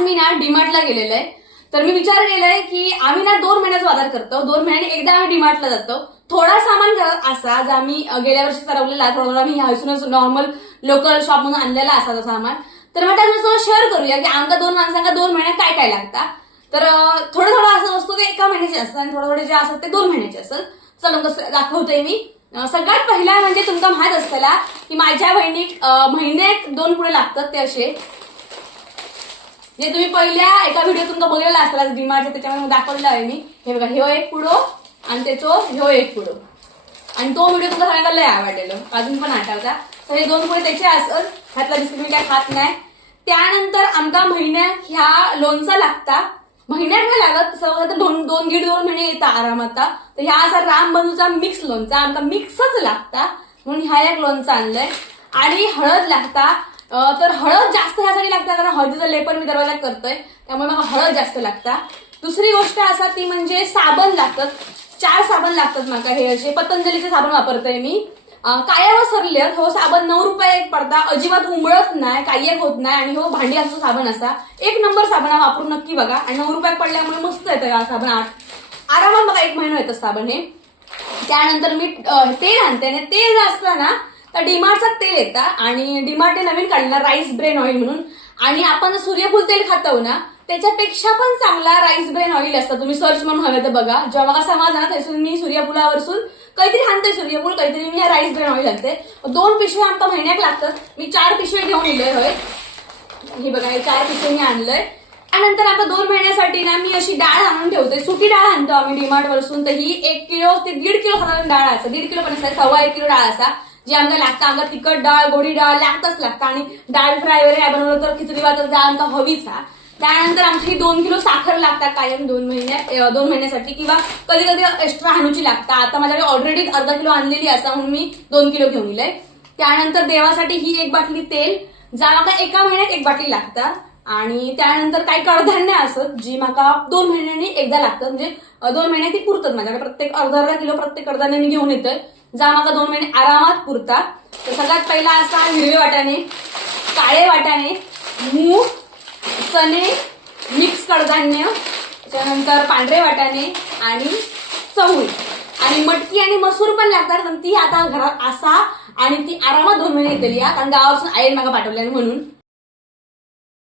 आज मी ना डीमार्टला गेलेलं आहे. तर मी विचार केलाय की आम्ही ना 2 महिन्याचा बाजार करतो. 2 महिन्यांनी एकदा आम्ही डीमार्टला जातो. थोडा सामान घरात असा जो आम्ही गेल्या वर्षी ठरवलेला, थोडा मी हसूनच नॉर्मल लोकल शॉप म्हणून आणलेला असा सामान. तर मग त्याच्यासोबत शेअर करूया की आमका 2 माणसांना 2 महिन्यात काय काय लागतात. तर थोडं थोडं असं वस्तू ते 1 महिन्याचे असतात आणि थोडं थोडे जे असतात ते 2 महिन्याचे असतात. चला कसं दाखवते मी. सगळ्यात पहिला म्हणजे तुमका माहित असताना की माझ्या बहिणीक महिन्यात 2 पुढे लागतात ते असे, जे तुम्ही पहिल्या एका व्हिडिओ तुमका बघितलेला असताना डीमार्टच्या, त्याच्यामध्ये दाखवलेला आहे मी. हे बघा, ह्यो एक पुढो आणि त्याचो ह्यो एक पुढो, आणि तो व्हिडिओ तुमका सगळ्यांना लय आवडलेलो, अजून पण आठवता. तर हे 2 पुढे त्याचे असत. ह्यातला बिस्किट मी काय खात नाही. त्यानंतर आमका महिन्यात ह्या लोणचा लागता. महिन्यात नाही लागत, तर 2.5 महिने येतात आरामात. तर ह्या असा रामबंधूचा मिक्स लोणचा आमका मिक्सच लागता, म्हणून ह्या एक लोणचा आणलंय. आणि हळद लागता. तर हळद जास्त ह्यासाठी लागतं कारण हळदीचं लेपन मी दरवाजात करतोय, त्यामुळे मला हळद जास्त लागता. दुसरी गोष्ट असा ती म्हणजे साबण लागतात. 4 साबण लागतात मला. हे असे पतंजलीचे साबण वापरतोय मी. कायावर सरले हो साबण 9 रुपये एक पडता. अजिबात उमळत नाही, काही एक होत नाही, आणि हो भांडी असतो साबण असा 1 नंबर साबण वापरून नक्की बघा. आणि 9 रुपये पडल्यामुळे मस्त येतं हा साबण. आरामात बघा 1 महिना येतं साबण हे. त्यानंतर मी तेल आणते, आणि तेल जे असतं ना तर डीमार्टचं तेल येतं, आणि डीमार्टने नवीन काढलं राईस ब्रेन ऑइल म्हणून. आणि आपण सूर्यफूल तेल खातो ना त्याच्यापेक्षा पण चांगला राईस ब्रेन ऑइल असतं. तुम्ही सर्च म्हणून हवे तर बघा. जेव्हा मला समाज ना त्यासून मी सूर्यफुलावरसून काहीतरी आणते सूर्यफूल, काहीतरी मी राईस ब्रेन ऑइल आणते. 2 पिशव्या आमका महिन्यात लागतात. मी 4 पिशव्या घेऊन येलोय. होय, हे बघा, हे 4 पिशवे मी आणलंय. त्यानंतर आता 2 महिन्यासाठी ना मी अशी डाळ आणून ठेवते. सुटी डाळ आणतो आम्ही डीमार्ट वरसून. तर ही 1 किलो ते 1.5 किलो साधारण डाळ असं, 1.5 किलो पण असं, 1.25 किलो डाळ असा जे आमका लागतं. आमका तिखट डाळ, गोडी डाळ लागतच लागतं. आणि डाळ फ्राय वगैरे काय बनवलं तर खिचडी भात डाळ आमका हवीच. त्यानंतर आमची 2 किलो साखर लागतात कायम 2 महिन्यासाठी, किंवा कधी कधी एक्स्ट्रा आणूची लागतात. आता माझ्याकडे ऑलरेडी अर्धा किलो आणलेली असा म्हणून मी 2 किलो घेऊन येईल. त्यानंतर देवासाठी ही 1 बाटली तेल, जा माका 1 महिन्यात 1 बाटली लागतात. आणि त्यानंतर काही कडधान्य असत जी माका 2 महिन्यांनी एकदा लागतात, म्हणजे 2 महिन्यात ती पुरतात माझ्याकडे. प्रत्येक अर्धा किलो प्रत्येक कडधान्य मी घेऊन येतोय, जा माका 2 महिने आरामात पुरतात. तर सगळ्यात पहिला असा हिरवे वाटाणे, काळे वाटाणे, मूग, चणे, मिक्स कडधान्य, त्याच्यानंतर पांढरे वाटाणे आणि चवळी, आणि मटकी आणि मसूर पण लागतात. पण ती आता घरात असा, आणि ती आरामात 2 महिने येतली, कारण गावापासून आईने मागा पाठवल्याने म्हणून.